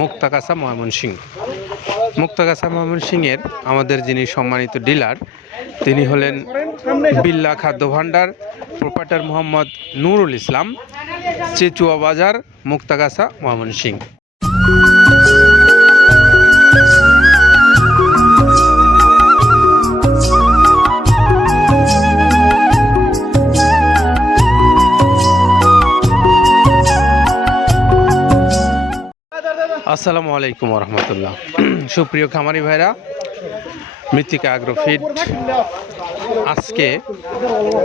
মুক্তাগাছা ময়মনসিং মুক্তাগাছা ময়মনসিংহের আমাদের যিনি সম্মানিত ডিলার, তিনি হলেন বিল্লা খাদ্য ভাণ্ডার, প্রোপাইটার মোহাম্মদ নুরুল ইসলাম, চেচুয়া বাজার মুক্তাগাছা ময়মনসিং আসসালামু আলাইকুম রহমতুল্লাহ সুপ্রিয় খামারি ভাইরা, মৃত্তিকা আগ্রোফিড আজকে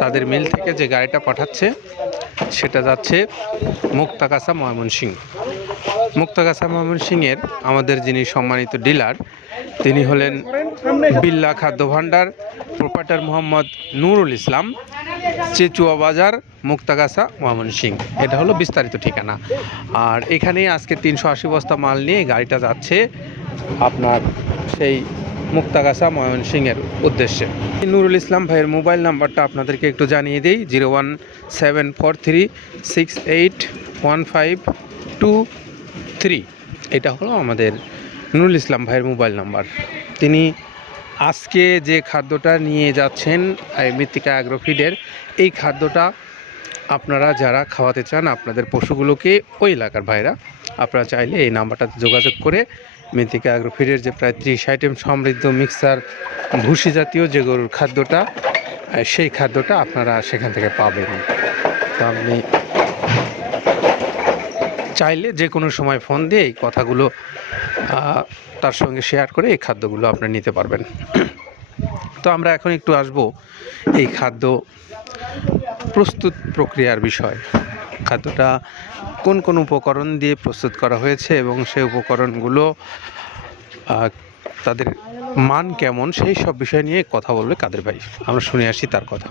তাদের মিল থেকে যে গাড়িটা পাঠাচ্ছে, সেটা যাচ্ছে মুক্তাগাছা ময়মনসিং মুক্তাগাছা ময়মনসিংয়ের আমাদের যিনি সম্মানিত ডিলার, তিনি হলেন বিল্লা খাদ্য ভাণ্ডার প্রোপাইটার মোহাম্মদ নুরুল ইসলাম। চেচুয়া বাজার মুক্তাগাছা ময়মনসিং এটা হলো বিস্তারিত ঠিকানা। আর এখানেই আজকে তিনশো আশি বস্তা মাল নিয়ে গাড়িটা যাচ্ছে আপনার সেই মুক্তাগাছা ময়মনসিংয়ের উদ্দেশ্যে। নুরুল ইসলাম ভাইয়ের মোবাইল নাম্বারটা আপনাদেরকে একটু জানিয়ে দিই, zero one seven four three six eight one five two three. এটা হলো আমাদের নুরুল ইসলাম ভাইয়ের মোবাইল নাম্বার। তিনি আজকে যে খাদ্যটা নিয়ে যাচ্ছেন মৃত্তিকা অ্যাগ্রোফিডের এই খাদ্যটা আপনারা যারা খাওয়াতে চান, আপনাদের পশুগুলোকে ওই এলাকার ভাইরা, আপনারা চাইলে এই নাম্বারটাতে যোগাযোগ করে মৃত্তিকা অ্যাগ্রোফিডের যে প্রায় ত্রিশ আইটেম সমৃদ্ধ মিক্সার ভুসি জাতীয় যে গরুর খাদ্যটা সেই খাদ্যটা আপনারা সেখান থেকে পাবেন। তো আপনি চাইলে যে কোনো সময় ফোন দিয়ে এই কথাগুলো তার সঙ্গে শেয়ার করে এই খাদ্যগুলো আপনি নিতে পারবেন। তো আমরা এখন একটু আসব এই খাদ্য প্রস্তুত প্রক্রিয়ার বিষয়। খাদ্যটা কোন কোন উপকরণ দিয়ে প্রস্তুত করা হয়েছে এবং সেই উপকরণগুলো তাদের মান কেমন, সেই সব বিষয় নিয়ে কথা বলবে কাদের ভাই? আমরা শুনে আসি তার কথা।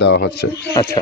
দেওয়া হচ্ছে। আচ্ছা।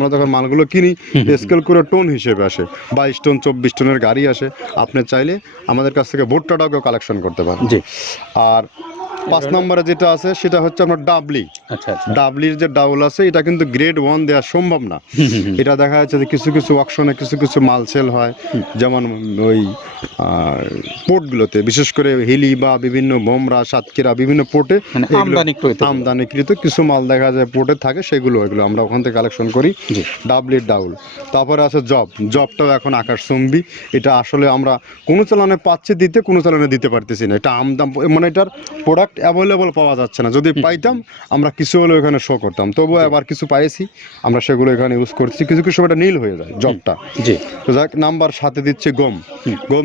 আমরা যখন মালগুলো কিনি স্কেল করে টোন হিসেবে আসে। বাইশ টন চব্বিশ টনের গাড়ি আসে। আপনি চাইলে আমাদের কাছ থেকে ভুট্টাটাও কেউ কালেকশন করতে পারেন। জি। আর পাঁচ নম্বরে যেটা আছে সেটা হচ্ছে আপনার ডাবলি। আচ্ছা আচ্ছা। ডাবলির যে ডাউল আছে এটা কিন্তু গ্রেড ওয়ান দেওয়া সম্ভব না। এটা দেখা যাচ্ছে যে কিছু কিছু অকশনে কিছু কিছু মাল সেল হয়। যেমন ওই পোর্টগুলোতে বিশেষ করে হিলি বা বিভিন্ন বোমরা সাতক্ষীরা বিভিন্ন পোর্টে মানে আমদানিকৃত। কিছু মাল দেখা যায় পোর্টে থাকে সেগুলো এগুলো আমরা ওখান থেকে কালেকশন করি। জি। ডাবলির ডাউল। তারপরে আছে জব। জবটাও এখন আকাশ চুম্বি এটা আসলে আমরা কোনো চালানে পাচ্ছি দিতে কোনো চালানে দিতে পারতেছি না। এটা আমদাম মানে এটার প্রোডাক্ট অ্যাভেলেবল পাওয়া যাচ্ছে না। যদি পাইতাম আমরা কিছু হলেও এখানে শো করতাম। তবুও আবার কিছু পাইছি আমরা সেগুলো এখানে ইউজ করছি। কিছু কিছু এটা নীল হয়ে যায় জবটা। জি। তো যাক নাম্বার সাথে দিচ্ছে গম। গম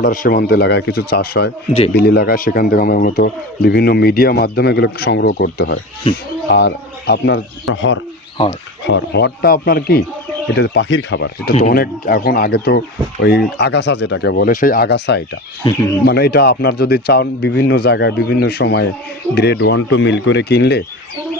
বর্ডার সীমান্ত এলাকায় কিছু চাষ হয় যে বিল এলাকায় সেখান থেকে আমরা মূলত বিভিন্ন মিডিয়া মাধ্যমে এগুলো সংগ্রহ করতে হয়। আর আপনার হর হর। হর হরটা আপনার কি? এটা পাখির খাবার এটা তো অনেক এখন আগে তো ওই আগাছা যেটাকে বলে সেই আগাছা এটা। মানে এটা আপনার যদি চান বিভিন্ন জায়গায় বিভিন্ন সময়ে গ্রেড ওয়ান টু মিল করে কিনলে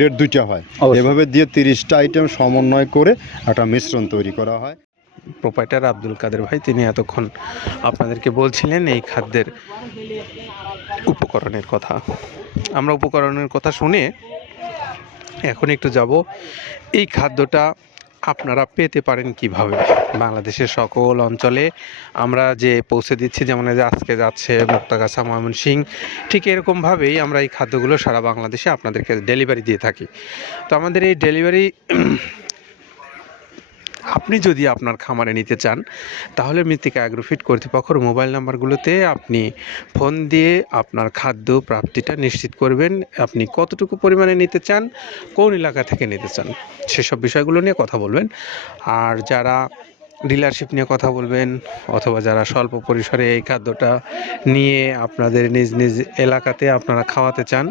গ্রেড দুইটা হয়। এভাবে দিয়ে তিরিশটা আইটেম সমন্বয় করে একটা মিশ্রণ তৈরি করা হয়। প্রোপাইটার আব্দুল কাদের ভাই তিনি এতক্ষণ আপনাদেরকে বলছিলেন এই খাদ্যের উপকরণের কথা। আমরা উপকরণের কথা শুনে এখন একটু যাব। এই খাদ্যটা আপনারা পেতে পারেন কীভাবে? বাংলাদেশের সকল অঞ্চলে আমরা যে পৌঁছে দিচ্ছি, যেমন যে আজকে যাচ্ছে মুক্তাগাছা ময়মনসিং, ঠিক এরকমভাবেই আমরা এই খাদ্যগুলো সারা বাংলাদেশে আপনাদেরকে ডেলিভারি দিয়ে থাকি। তো আমাদের এই ডেলিভারি আপনি যদি আপনার খামারে নিতে চান, তাহলে মৃত্তিকা অ্যাগ্রোফিট কর্তৃপক্ষের মোবাইল নাম্বারগুলোতে আপনি ফোন দিয়ে আপনার খাদ্য প্রাপ্তিটা নিশ্চিত করবেন, আপনি কতটুকু পরিমাণে নিতে চান, কোন এলাকা থেকে নিতে চান, সেসব বিষয়গুলো নিয়ে কথা বলবেন। আর যারা ডিলারশিপ নিয়ে কথা বলবেন, অথবা যারা স্বল্প পরিসরে এই খাদ্যটা নিয়ে আপনাদের নিজ নিজ এলাকাতে আপনারা খাওয়াতে চান,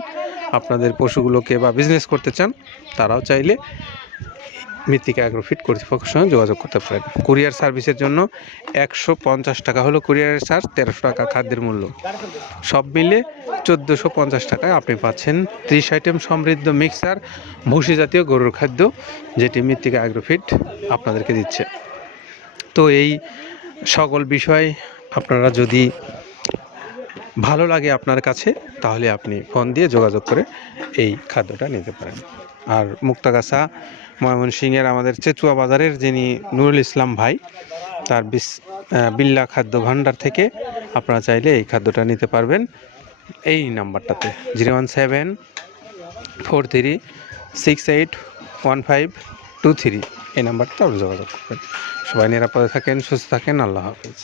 আপনাদের পশুগুলোকে বা বিজনেস করতে চান, তারাও চাইলে মৃত্তিকা অ্যাগ্রোফিট কর্তৃপক্ষের সঙ্গে যোগাযোগ করতে পারেন। কুরিয়ার সার্ভিসের জন্য একশো পঞ্চাশ টাকা হলো কুরিয়ারের চার্জ তেরোশো টাকা খাদ্যের মূল্য। সব মিলে চোদ্দোশো পঞ্চাশ টাকায় আপনি পাচ্ছেন ত্রিশ আইটেম সমৃদ্ধ মিক্সার ভুসি জাতীয় গরুর খাদ্য, যেটি মৃত্তিকা অ্যাগ্রোফিট আপনাদেরকে দিচ্ছে। তো এই সকল বিষয় আপনারা যদি ভালো লাগে আপনার কাছে, তাহলে আপনি ফোন দিয়ে যোগাযোগ করে এই খাদ্যটা নিতে পারেন। আর মুক্তাগাছা ময়মনসিংহের আমাদের চেচুয়া বাজারের যিনি নুরুল ইসলাম ভাই, তার বিল্লা খাদ্য ভাণ্ডার থেকে আপনারা চাইলে এই খাদ্যটা নিতে পারবেন। এই নাম্বারটাতে zero one seven four three six eight one five two three এই নাম্বারটা যোগাযোগ করবেন। সবাই নিরাপদে থাকেন, সুস্থ থাকেন, আল্লাহ হাফিজ।